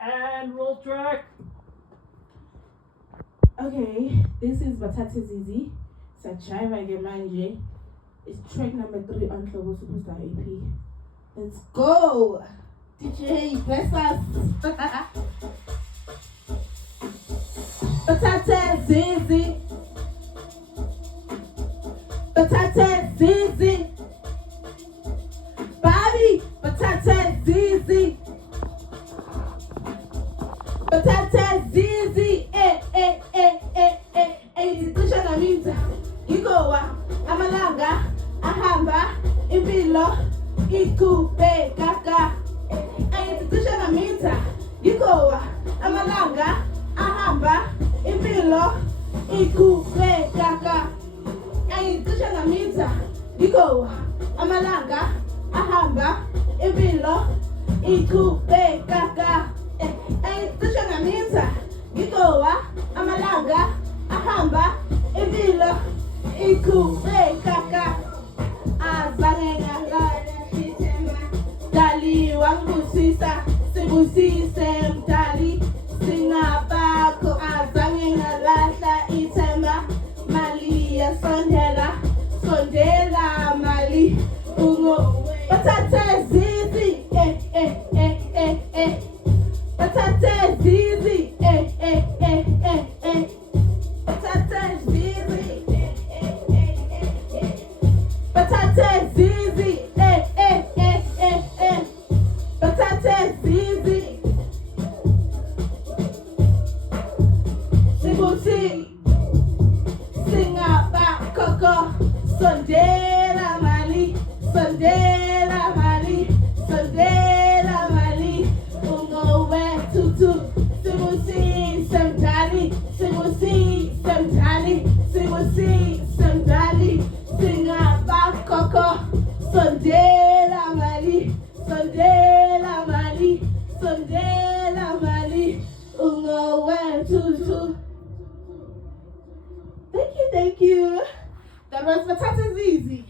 And roll track. Okay, this is Batata Zizi. Sachiva Gemanje. It's track number 3 on Global Superstar EP. Let's go! DJ, bless us! Batata Zizi. Batata Zizi. Bobby, Batata Zizi. Batata Zizi. Izicisha naminza ikowa amalanga ahamba impilo iqhubeka. Izicisha naminza ikowa amalanga ahamba impilo iqhubeka. Izicisha naminza ikowa amalanga ahamba impilo iqhubeka. Izicisha naminza ikowa amalanga ahamba impilo iqhubeka. Azange ngalala shithema dali wangibusisa sibusise mdali singabakho. Azange ngalahla ithemba mali yasondela sondela mali Batata Zizi. Batata Zizi. Batata Zizi. Batata Zizi. Batata Zizi. Sibusi. Singaba Coco. Sondela Mali. Sondela Mali. Sondela Mali. Ungowe tutu. Sibusi Samdali. Sibusi Samdali. Sibusi Samdali. Singaba Coco. Sondela Mali. Sondela Mali. Sondela Mali. Ungowe tutu. Thank you. That was Batata Zizi.